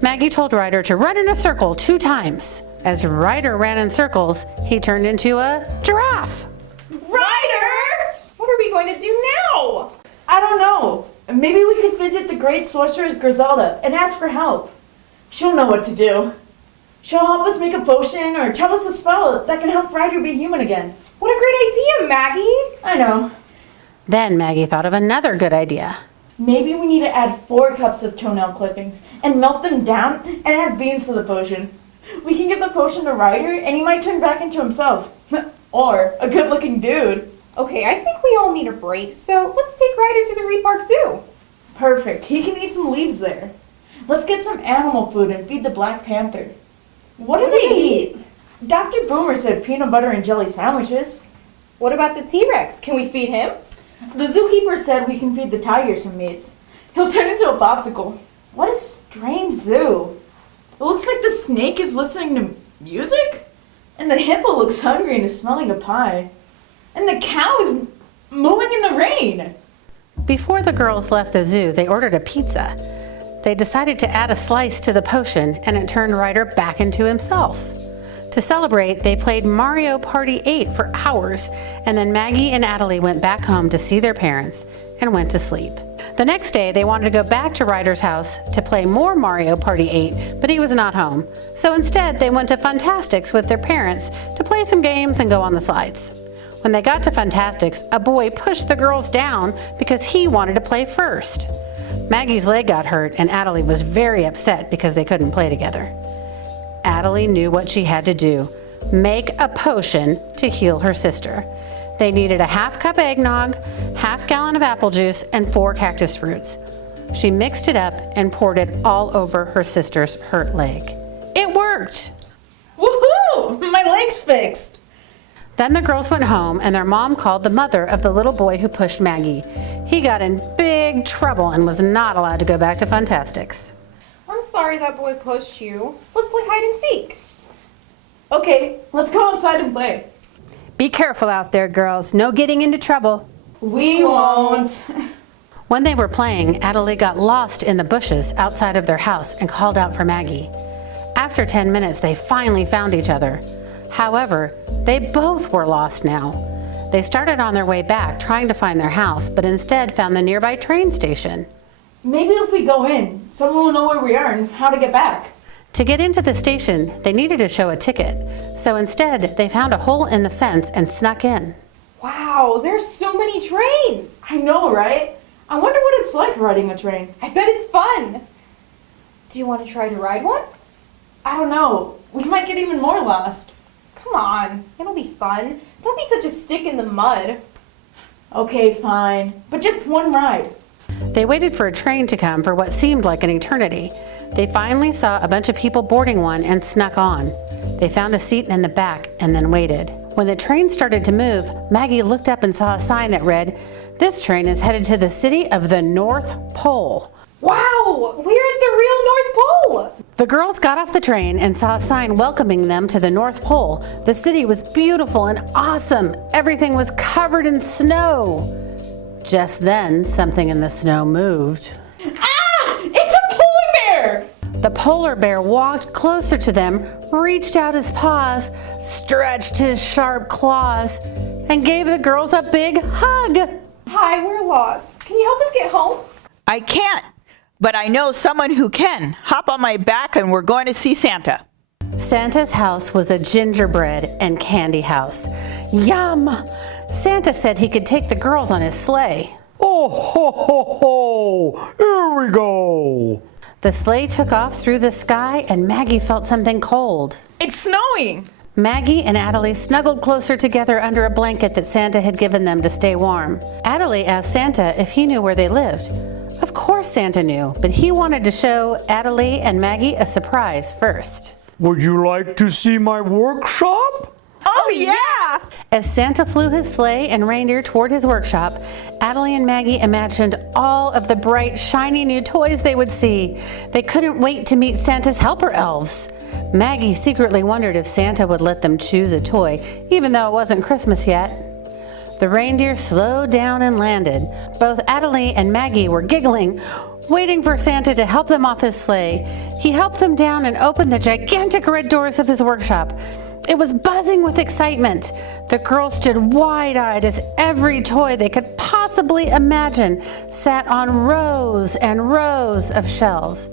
Maggie told Ryder to run in a circle 2 times. As Ryder ran in circles, he turned into a giraffe. Ryder! What are we going to do now? I don't know. Maybe we could visit the great sorceress Griselda and ask for help. She'll know what to do. She'll help us make a potion or tell us a spell that can help Ryder be human again. What a great idea, Maggie! I know. Then Maggie thought of another good idea. Maybe we need to add 4 cups of toenail clippings and melt them down and add beans to the potion. We can give the potion to Ryder and he might turn back into himself. Or a good-looking dude. Okay, I think we all need a break, so let's take Ryder to the Reed Park Zoo. Perfect. He can eat some leaves there. Let's get some animal food and feed the Black Panther. What do they eat? Dr. Boomer said peanut butter and jelly sandwiches. What about the T-Rex? Can we feed him? The zookeeper said we can feed the tiger some meats. He'll turn into a popsicle. What a strange zoo. It looks like the snake is listening to music. And the hippo looks hungry and is smelling a pie. And the cow is mooing in the rain. Before the girls left the zoo, they ordered a pizza. They decided to add a slice to the potion, and it turned Ryder back into himself. To celebrate, they played Mario Party 8 for hours, and then Maggie and Adelie went back home to see their parents and went to sleep. The next day, they wanted to go back to Ryder's house to play more Mario Party 8, but he was not home. So instead, they went to Funtastics with their parents to play some games and go on the slides. When they got to Funtastics, a boy pushed the girls down because he wanted to play first. Maggie's leg got hurt, and Adelie was very upset because they couldn't play together. Adelie knew what she had to do: make a potion to heal her sister. They needed a half-cup eggnog, half-gallon of apple juice, and 4 cactus fruits. She mixed it up and poured it all over her sister's hurt leg. It worked! Woohoo! My leg's fixed! Then the girls went home, and their mom called the mother of the little boy who pushed Maggie. He got in big trouble and was not allowed to go back to Funtastics. I'm sorry that boy pushed you. Let's play hide and seek. Okay, let's go outside and play. Be careful out there, girls. No getting into trouble. We won't. When they were playing, Adelie got lost in the bushes outside of their house and called out for Maggie. After 10 minutes, they finally found each other. However, they both were lost now. They started on their way back trying to find their house, but instead found the nearby train station. Maybe if we go in, someone will know where we are and how to get back. To get into the station, they needed to show a ticket. So instead, they found a hole in the fence and snuck in. Wow, there's so many trains. I know, right? I wonder what it's like riding a train. I bet it's fun. Do you want to try to ride one? I don't know. We might get even more lost. Come on, it'll be fun. Don't be such a stick in the mud. Okay, fine. But just one ride. They waited for a train to come for what seemed like an eternity. They finally saw a bunch of people boarding one and snuck on. They found a seat in the back and then waited. When the train started to move, Maggie looked up and saw a sign that read, "This train is headed to the city of the North Pole." Wow, we're at the real North Pole. The girls got off the train and saw a sign welcoming them to the North Pole. The city was beautiful and awesome. Everything was covered in snow. Just then, something in the snow moved. Ah! It's a polar bear! The polar bear walked closer to them, reached out his paws, stretched his sharp claws, and gave the girls a big hug. Hi, we're lost. Can you help us get home? I can't, but I know someone who can. Hop on my back and we're going to see Santa. Santa's house was a gingerbread and candy house. Yum! Santa said he could take the girls on his sleigh. Oh, ho, ho, ho! Here we go! The sleigh took off through the sky and Maggie felt something cold. It's snowing! Maggie and Adelie snuggled closer together under a blanket that Santa had given them to stay warm. Adelie asked Santa if he knew where they lived. Of course Santa knew, but he wanted to show Adelie and Maggie a surprise first. Would you like to see my workshop? Oh, yeah! As Santa flew his sleigh and reindeer toward his workshop, Adelie and Maggie imagined all of the bright, shiny new toys they would see. They couldn't wait to meet Santa's helper elves. Maggie secretly wondered if Santa would let them choose a toy, even though it wasn't Christmas yet. The reindeer slowed down and landed. Both Adelie and Maggie were giggling. Waiting for Santa to help them off his sleigh, he helped them down and opened the gigantic red doors of his workshop. It was buzzing with excitement. The girls stood wide-eyed as every toy they could possibly imagine sat on rows and rows of shelves.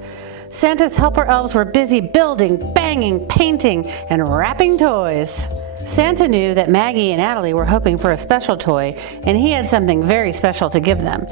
Santa's helper elves were busy building, banging, painting, and wrapping toys. Santa knew that Maggie and Natalie were hoping for a special toy, and he had something very special to give them.